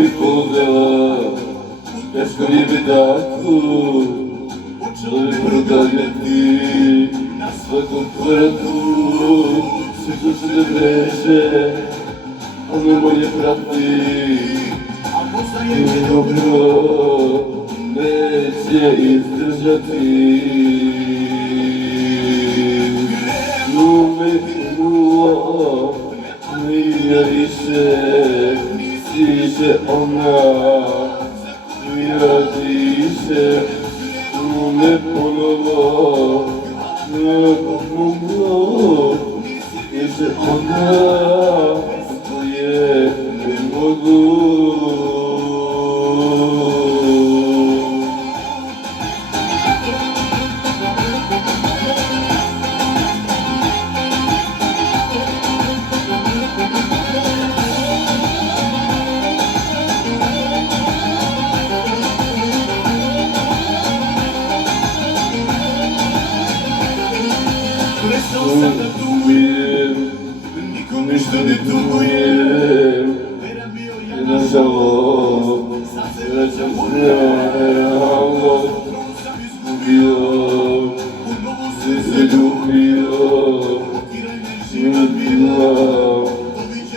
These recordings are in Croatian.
mi podela, teško je bedaku, počeli proganjati na svakom koraku. Sve to se ne vreže, al me bolje prati, i dobro neće izdržati. Krenulo, nije više ona, ja diše, ne ponovo, ne pomoglo, više ona, koje ne mogu. Prestao sam da tugujem, nikom ništa ne tugujem. Nažalost, vraćam se realnost, izgubio, sve se ljubio, život bila,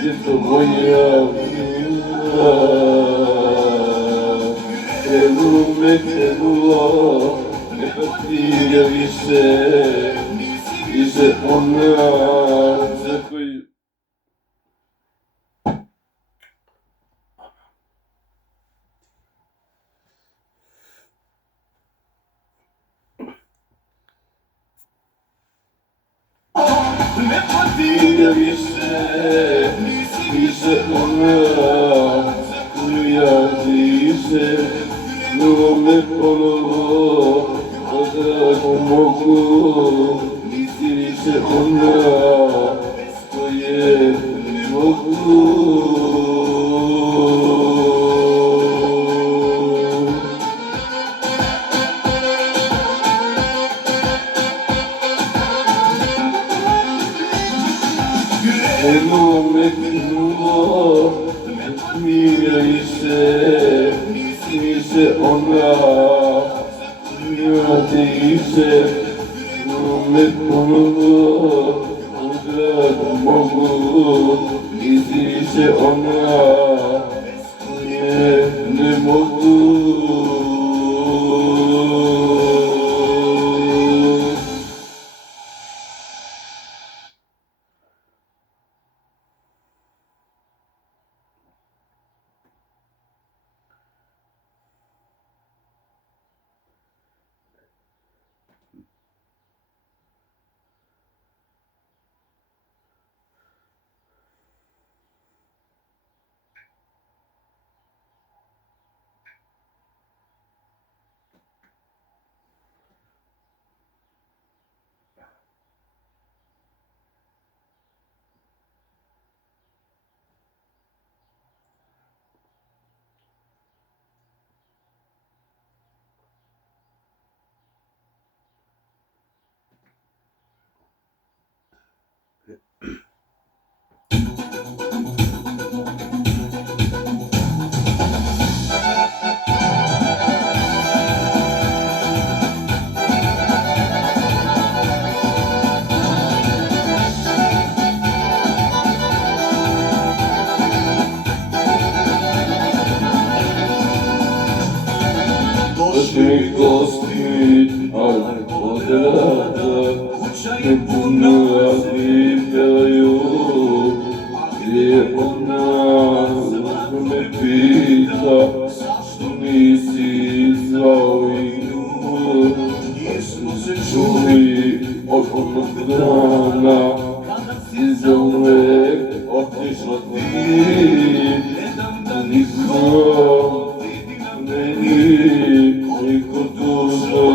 je to moja bila. Krenulo, ne patira više ona za koju... Ne patira više ona za koju ja dišem, no me ponovo da pomogu, nisi više ona koje ne mogu. Krenulo, nije više ona, ja diše, no me ponovo da mogu, nisi više ona koje ne mogu. Došli gosti, ali od rada, ne puno pevaju, gdje je ona, zašto me pita, zašto nisi zvao i nju, jer smo se čuli od onog dana, si za uvek otišla ti, ne dam da nikom meni, koliko dužo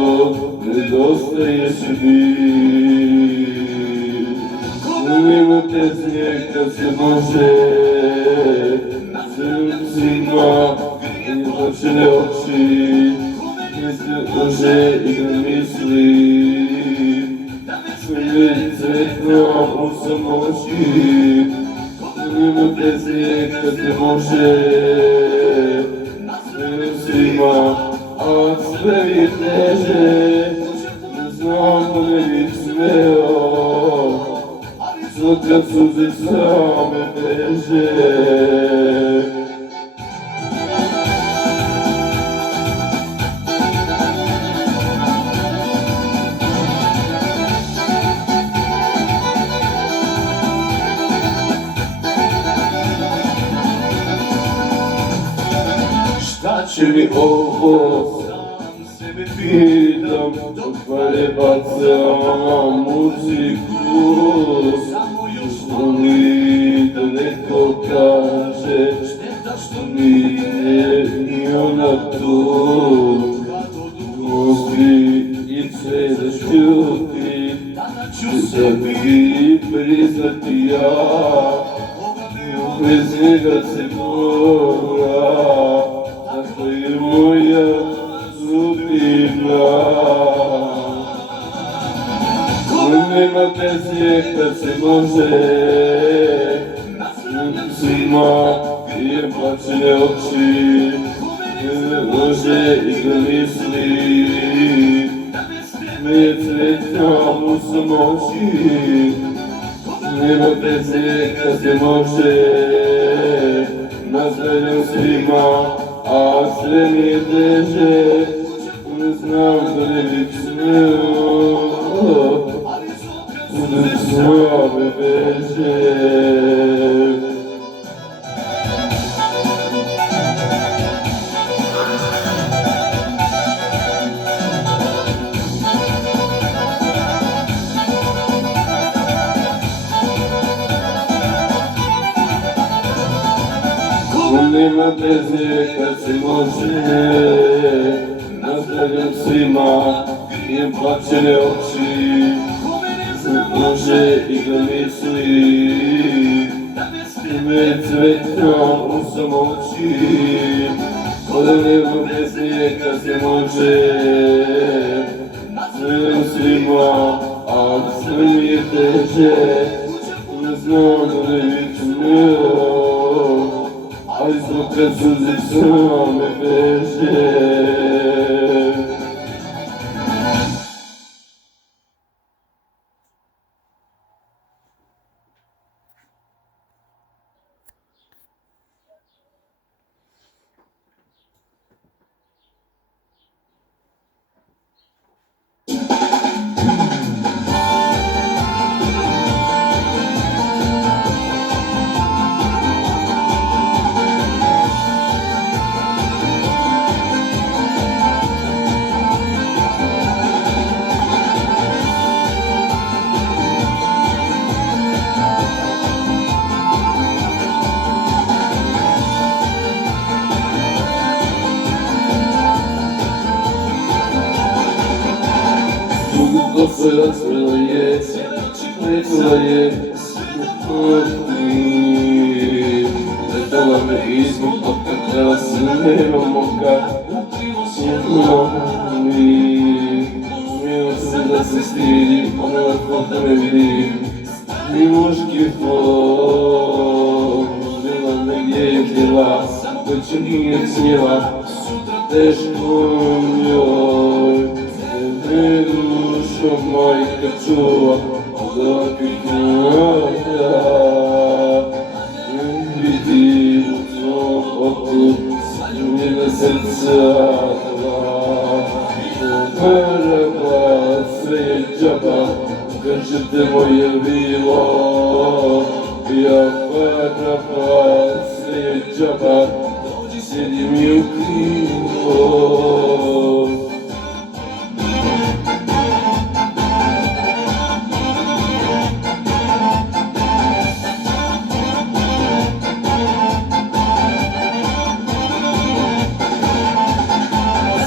nedostaješ mi. Minute snijeg kad se može na srcima i noćne oči, ne se može i ne mislim sve je cvetno u samoći. Minute snijeg kad se može svima, a sve mi je teže. Ne znam da ne bih smeo, sad kad suze same beže. Šta će mi ovo, sam sebe pitam, dok pare bacam muziku. Samo još voli da neko kaže, šteta što nije ni ona tu. Kad odpusti i sve da šuti, ću sebi priznati ja. Bez njega se mora, tako je moja sudbina. Ko nema bez nje kad se može, svima je plaćene oči, ne može i da misli, me je cvetna u samoći. Nema bez nje kad se može, nazdravljam svima, a sve mi je teže. Ne znam da ne bih smeo, suze same beže. Nema bez nje kad se može, nazdravljam svima, imam plaćene oči, ne može i da misli, me je cvetna u samoći. Nema bez nje kad se može, nazdravljam svima, a sve mi je teže. Ne znam da ne bih smeo, ali zbog kad suze same beže. Kosa rasprela je, letila je, letala me izbog toga kada se nemam oka. Smijela se da se stidim, ona lako da me vidim. Ni muški tvoj, bila negdje je htjela, već nije smjela, teško njoj. Ne dušo majka čuva, dok ih nada, ne vidi u tvom oku, zaljubljena srca dva. Prva sve je džaba, kažete moje bilo, ja prva sve je džaba, dođi sjedi mi u krivo.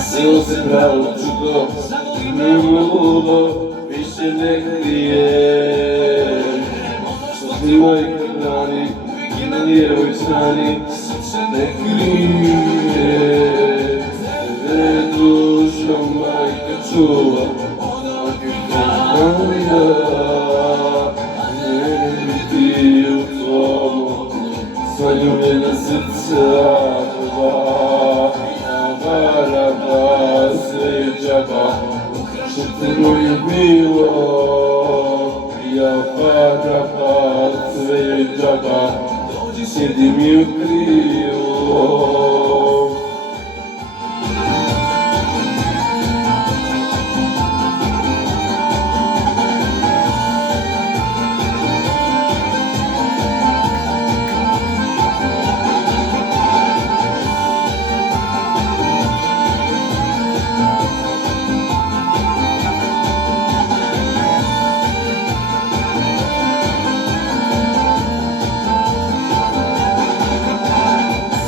Silo se pravo čudo, nema ludo, više ne krije. Što ti majka brani, na lijevoj strani, srce ne krije. Tebe dušo majka čuva, ona krije. Ne biti u tvomu, zaljubljena srca dva. седи ми у крило.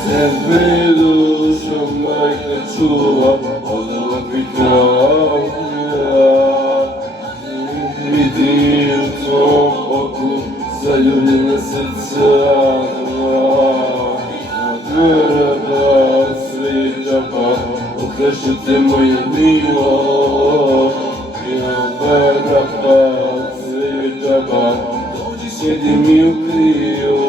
Тебе душа майка чува, одала би кралја. Види у твом оку заљубljena срца два. Надврада свечава, украшите моја мило. Надврада свечава, седи ми у крило.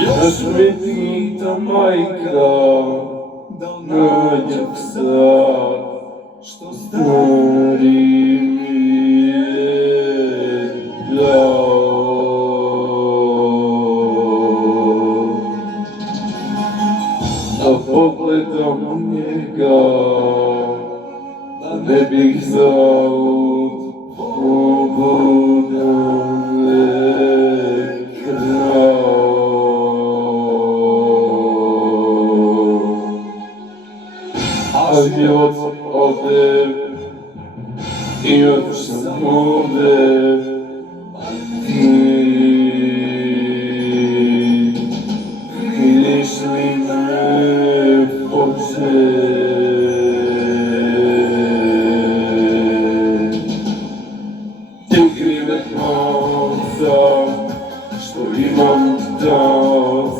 Јас ветнита мајка, наѓав сад, што стари ми е дал. Да погледам njega, да не бих залуд побудам Живот оде и јас сам оде. Видиш ли ме Боже? Ти кривет носа, што имам да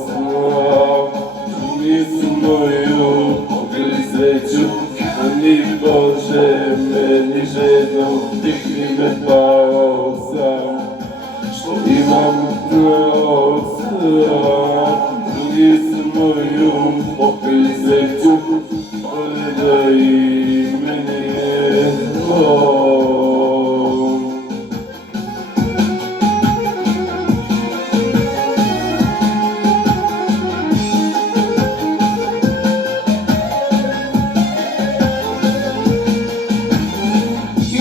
знам. Нису моју sreću, a ni Bože meni žedno, ti krive pao sam, što imam nosa, drugi su moju popili sreću, pogledaj meni jedno.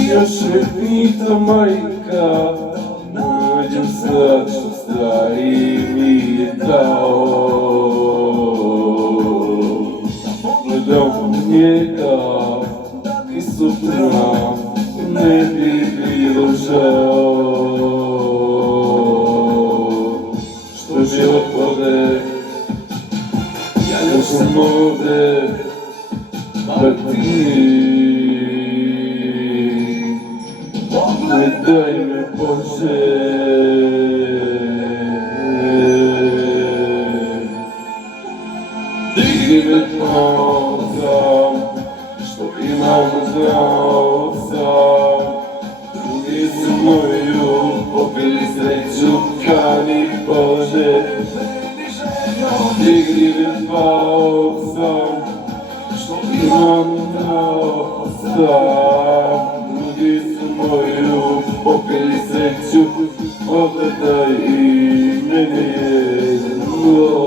Još ветнита мајка, наđem sad što stari mi je dao. Pogledam njega i sutra ne bi bilo žao. Što život ode, ja još sam ovde, bar ti. Ne daj me Bože. Digni me znao sam, što imam znao sam. Drugi su moju popili sreću, kani Bože. Digni me znao sam, što imam znao sam. Drugi su moju popili sreću, pogledaj i meni jedno.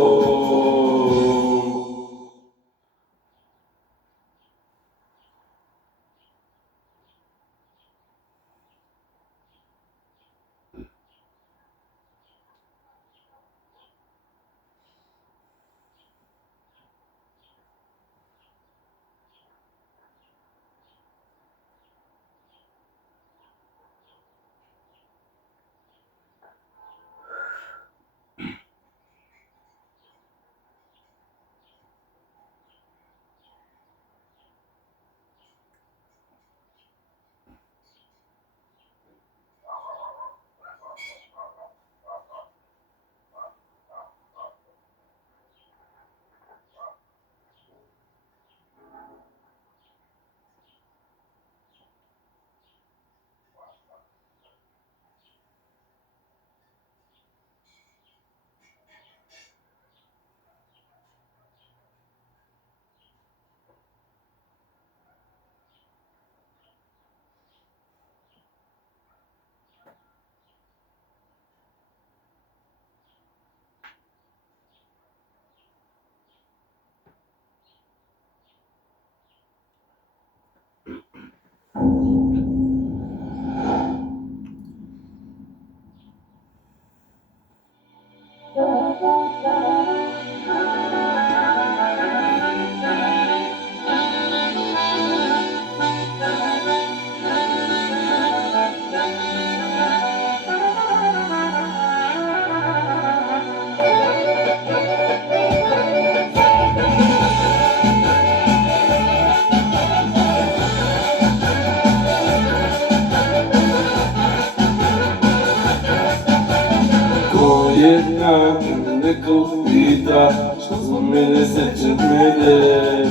Jedna neka upita što zbog mene seče mene.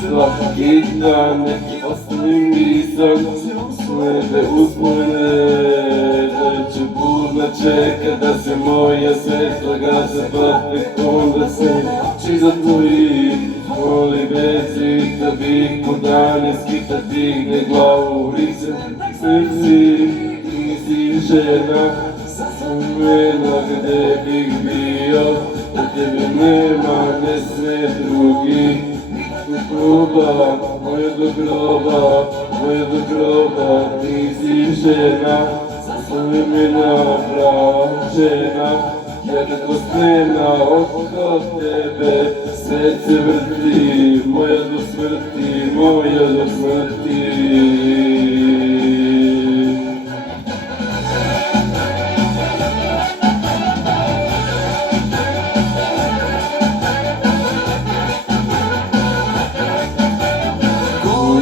Svaki dan neki osnovni misan slede uz mene. Da ću budna čeka da se moja svetla gase, pa tek onda se oči zatvori. Moli bezi da bih po dane skita digne glavu u lice srci. Nisi žena Mena gde bih bio, da tebe nema, ne sme drugi. Groba, moja do groba, ti si žena, savremena prava žena. Ja kako snena oko tebe, sve se vrti, moja do smrti.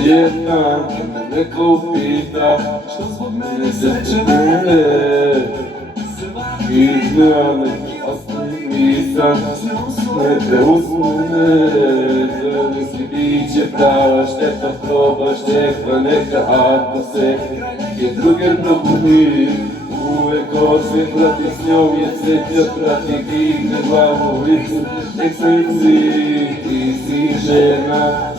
Jedna neka upita što zbog mene seče mene. I zna neki osnovni misan slede uz mene. Zrnski biće prava šteta, probaš tekla neka ako se je druger probudi. Uvek osvijek prati s njom je svetja prati, digne glavu u licu nek srci. Ti si žena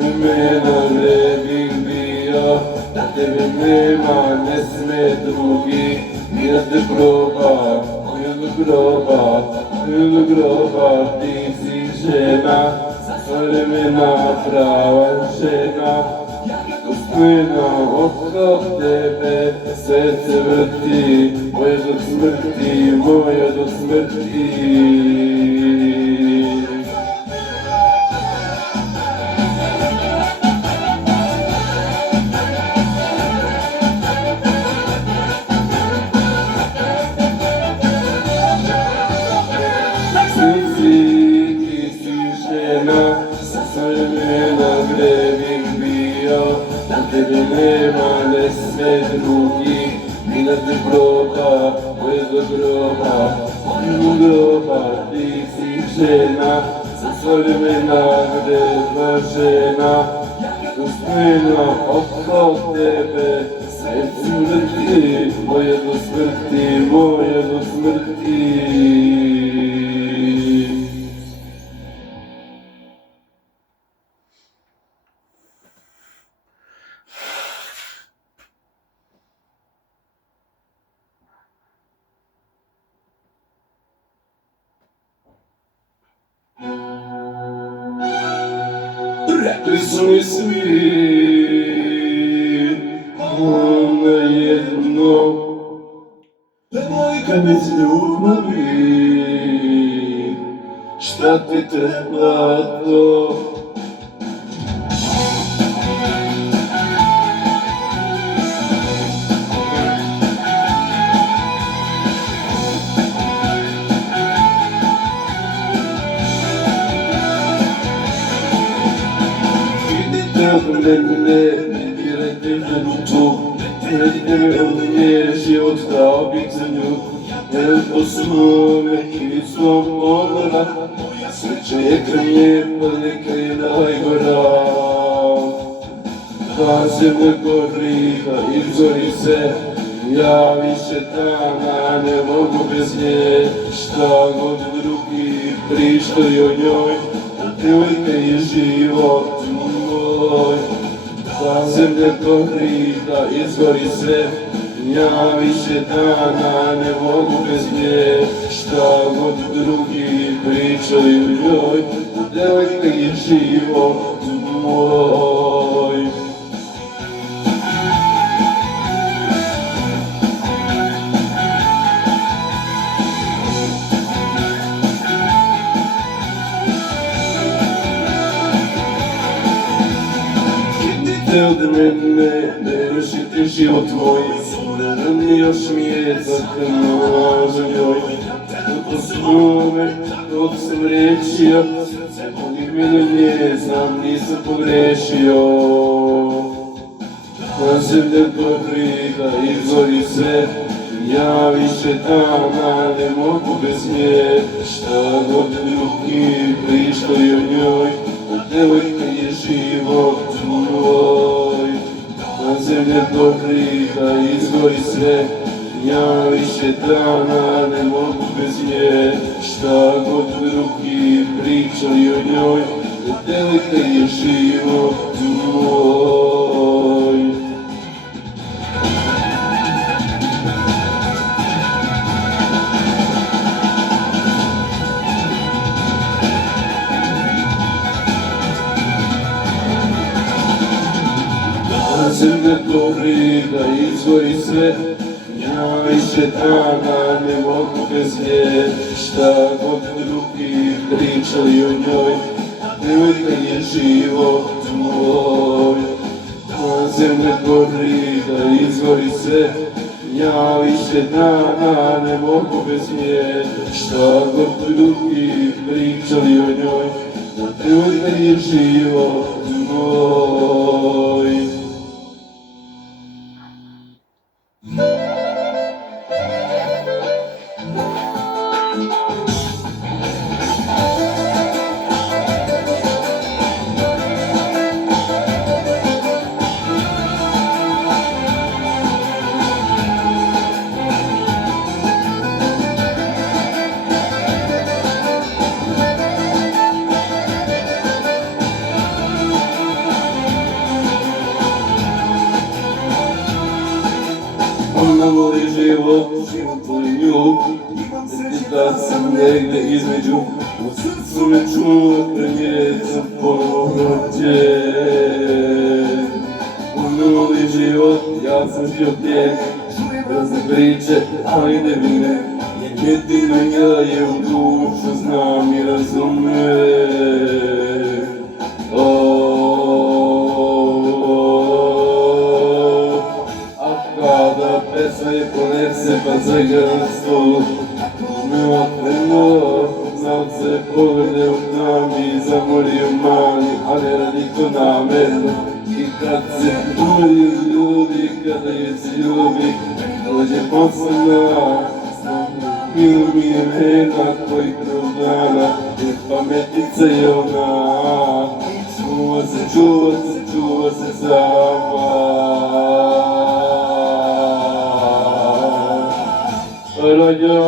imena gde bih bio, da tebe nema, ne sme drugi. Ja te proba, moja do groba, ti si žena, savremena prava žena. Kako spina oko tebe, sve se vrti, moja do smrti. Ti si žena, savremena gde bih bio, da tebe nema, ne sme drugi. I da te proba, moja do groba, ti si žena, savremena gde dva žena. Kako spina oko tebe, sve se vrti, moja do smrti. Rekli su mi svi, onda jedno, devojka bez ljubavi, šta ti treba to? Ne dirajte me u to, ne radite me ovdje, život dao bih za nju. Jer to su neki svom odmora, sreća je krnje, pa neka je najgora. Da se ne gori, da izgori se, ja više dana ne mogu bez nje. Šta god drugi prištaju o njoj, devojka je život moj. Da zemlje gori, da izgori sve, ja više dana ne mogu bez nje. Šta god drugi pričaju njoj, devojka je život moj. život moj, još mi je zakrnuo za njoj. Kako slume, dok sam rečio, onih milionije znam, nisam pogrešio. Na zemlje dobri da izgori sve, ja više dana ne mogu bez nje. Šta god drugi pričaju o njoj, devojka je život moj. Na zemlje dobri da izgori sve, ja više dana ne mogu bez nje. Šta god drugi pričaju o njoj, devojka je život moj. Na zemlje dobri da izgori sve, ja više dana ne mogu bez nje. Šta god drugi pričali o njoj, devojka je život moj. Na zemlje dobri da izgori sve, ja više dana ne mogu bez nje. Šta god drugi pričali o njoj, devojka je život moj. Ona voli život, voli nju, da sam negde između. U srcu me čuva premijeca povraće. Ona voli život, ja sam život njen, razne priče, ali ne vine. Jedino ja je u dušu znam i razumem. Pesma je ponese pa zaigra na stolu. Me okrenu, znam se poglede u nami, zamori u mani, ali radi to namerno. I kad se tuju ljudi, kada je se ljubi, dođe posana. Milu mi je vena koji kroz dana, je pametica je ona. Čuva se sama. Rođo!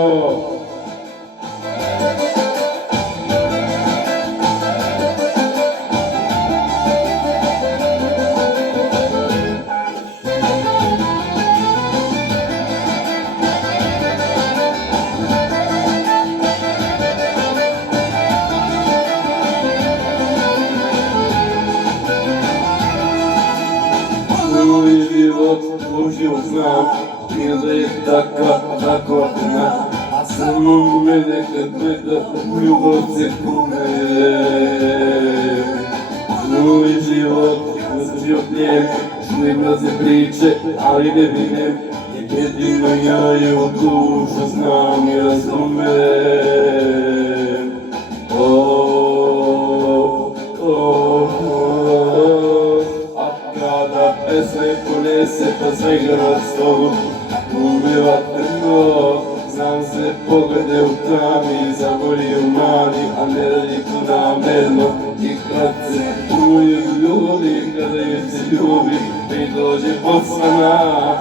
Moj život, znam, nije da je takva kuna, a samo mene kad gleda ljubav se kune. Moj život, život njen, čujem razne priče, ali ne vinem, jedino ja je u dušu znam i razumem. A kada pesma je ponese pa zaigra na stolu, ubiva trno, znam se poglede u tami, zavori u mani, a ne radi to namerno. I kad se tuju ljudi, kada je se ljubi, mi dođe posvana.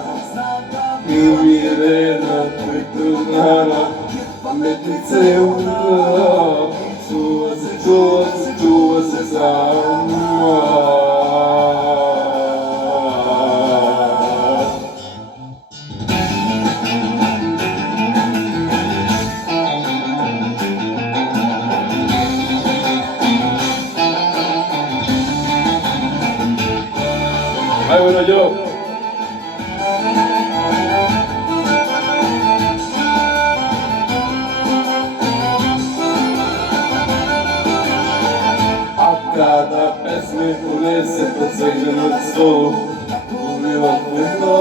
Milu mi je vena, tvoj krug dana, pametnica je umrla, čuva se sama. Ay, bueno, yo. A kada pesme ponese pa zaigra na stolu, ubiva trno,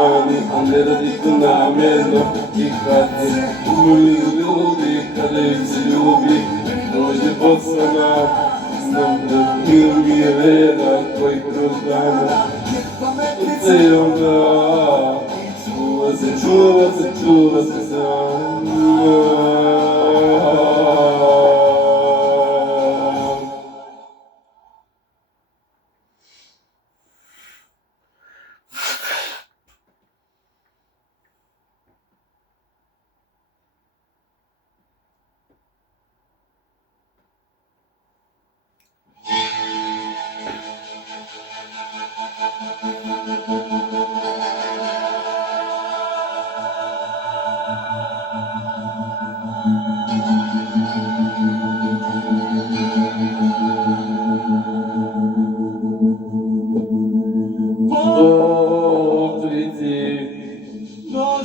strani, a ne radi to namjerno. I kad se moji ljudi, kada ih se ljubi, dođe Bosana. Znam da mi je veda koji kroz dana se onda čuva se sam.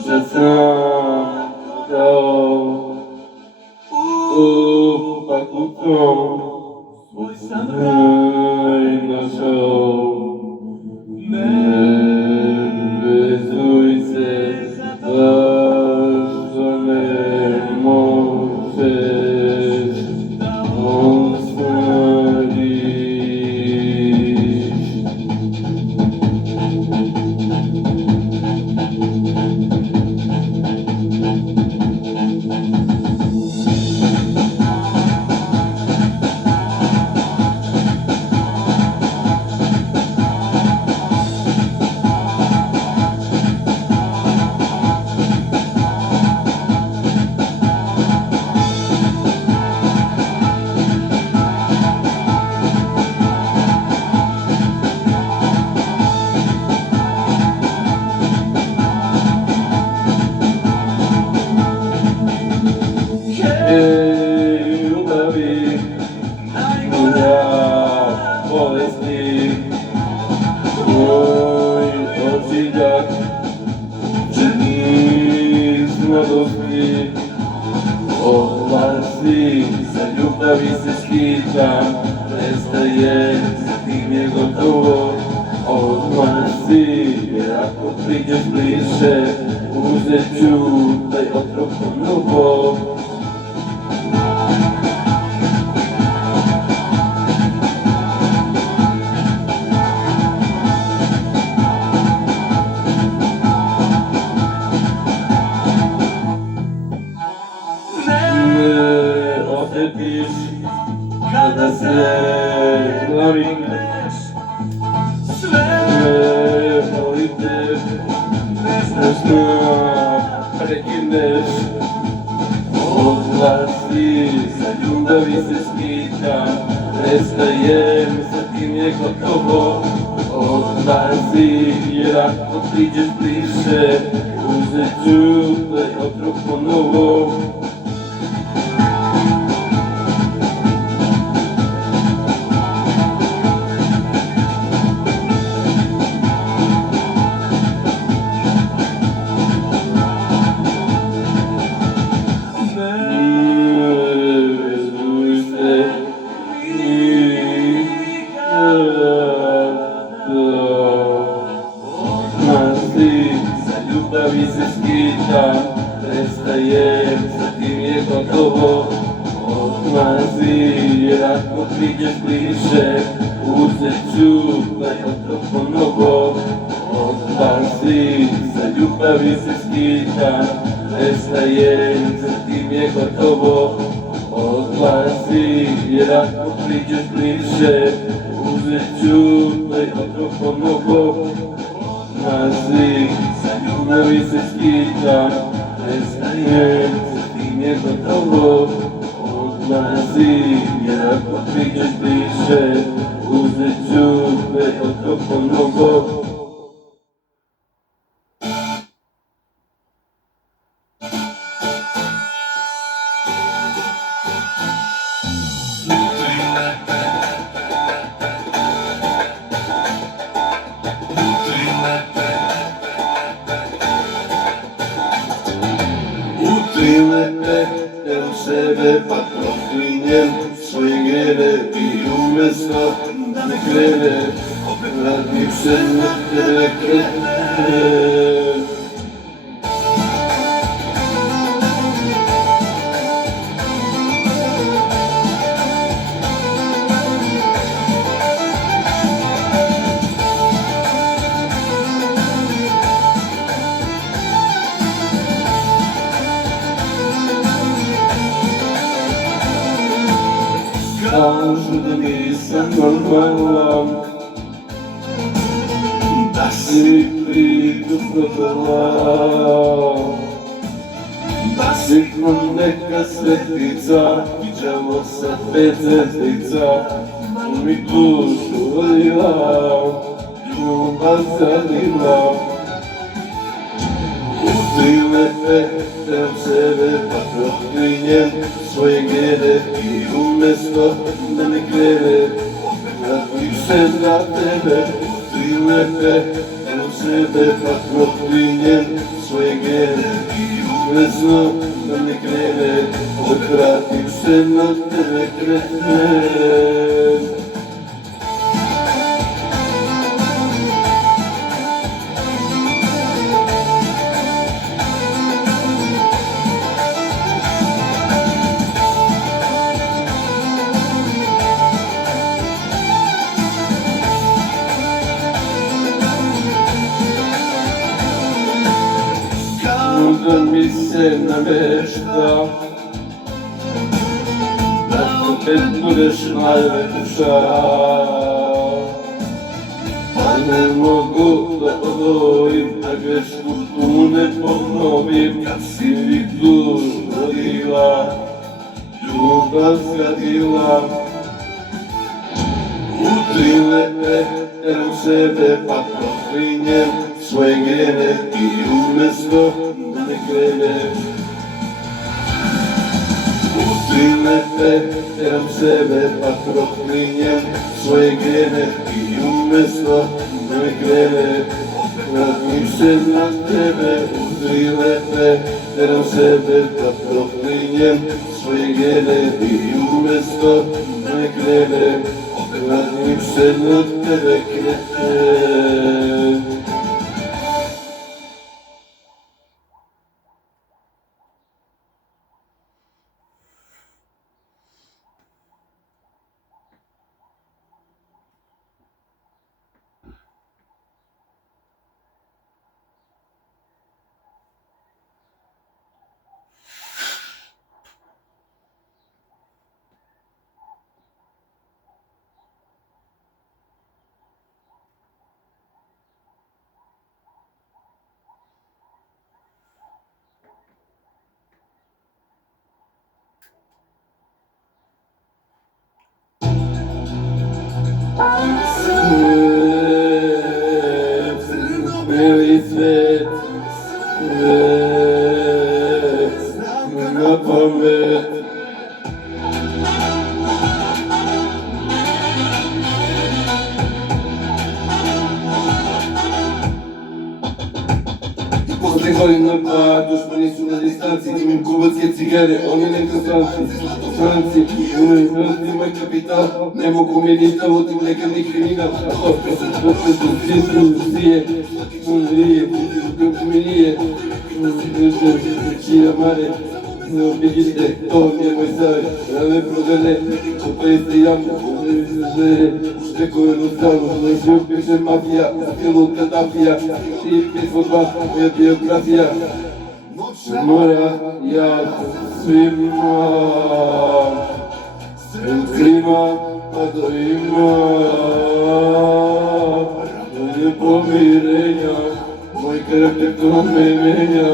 Że sam dał upakutą swój sam raj naszą. Wyzujcie zażone możesz odstalić. Za ljubavi se skitam, prestaje sa tim je gotovo. Odmasi, jer ako priđeš bliže, uzet ću taj otrov ponovo. Osjetiš kada se navikneš, sve boli te, ne znaš da prekineš. Odlazi, za ljubavi se skitam, prestajem, sa tim je gotovo. Odlazi, jer ako priđeš bliže, uzet ću taj otrov ponovo. Za ljubavi se skitam, prestajem, sa tim je gotovo. Odlazi, jer ako priđeš bliže, uzet ću taj otrov ponovo. Odlazi, za ljubavi se skitam, prestajem, sa tim je gotovo. Odlazi, jer ako priđeš bliže, uzet ću taj otrov ponovo. Odlazi, za ljubavi se skitam, prestajem, sa tim je gotovo. Odlazi, jer ako priđeš bliže, uzet ću taj otrov ponovo. Utrilete u sebe pa proklinjem svoje grede i umjesto da me krene, vratim se na tebe krene. normalan Da si si mi priču prodala. Da si Sigurno neka svetica, viđamo se 5 zvjezdica, mi dušu vodila, ljubav zadila. Udrile te od sebe, pa proklinjem svoje gere i umjesto da mi krene, vratim se za tebe. Udrile te od sebe, pa proklinjem svoje gere i umjesto da mi krene, vratim se na tebe krenem. Da mi se namešta da opet budeš najlepša, pa ne mogu da odvojim, da grešku tu ne ponovim. Kad si mi dušu rodila, ljubav zgradila, udrile terom sebe, pa proklinjem svoje gene i umjesto da mi krene. Udrile terom sebe, pa proklinjem svoje gene i umjesto da mi krene, vratim se na tebe. Udrile terom sebe, pa proklinjem svoje gene i umjesto da mi krene, vratim se na tebe krenem. Beli svet, na pamet. Posle godina pa dušmani su na distanci, imam kubatske cigare, oni neka stranci, imaju hrvatski moj kapital, ne mogu mi ništa, vodim legalni kriminal, a to su sije, mi nije, većina mare, vidite, to nije moj savjet, rame prodane, kopajeste jamu, preko jednostavno, znači upiše mafija, stilu Kadafija, ti pismo dva, moja biografija, mora ja svima, svima pa do ima, je pomirenja, moj karakter to me menja,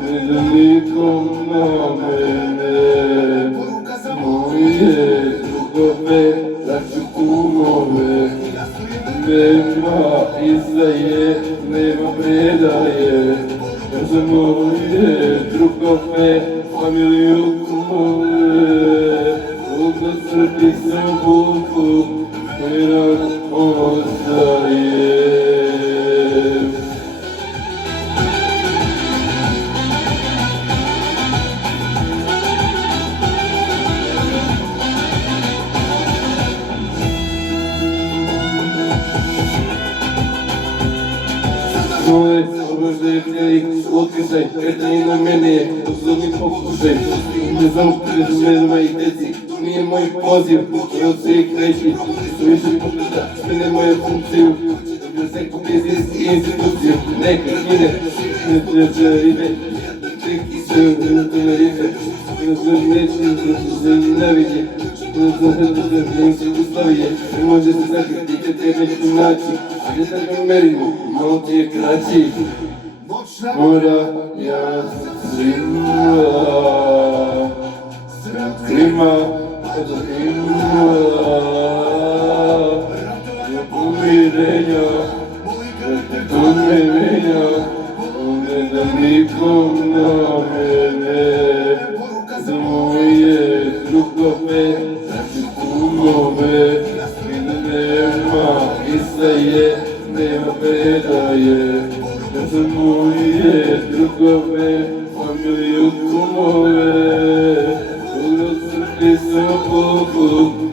ne da nikom na mene, moje drugove, daću kumove, nema izdaje, nema predaje, za moje drugove, familiju kumove, da crpi se buku, koji nam ostaje. Moje obožavljeni utjecaj, kretanje na mene je uzvodni pokušaj. Ne znam prezumedoma i deci, to nije moj poziv, to od svih reći, su više pogleda, smene moje funkciju. Da se kupizis i instituciju, neka kine, ne treće ribe, čeki se na Tenerife, ne znam neće da se nevidje. Не се условие, не може да се закрити къде нещо начи. Айде да го меримо, мало ти е крачи. Мора, јас зима, Крима, зима, ја помирења, кон ме мења, не да ником на мене. За моје другове, значи кумове, и да нема Исаје, нема Педаје. За моје другове, фамилија кумове, Српи со Богу.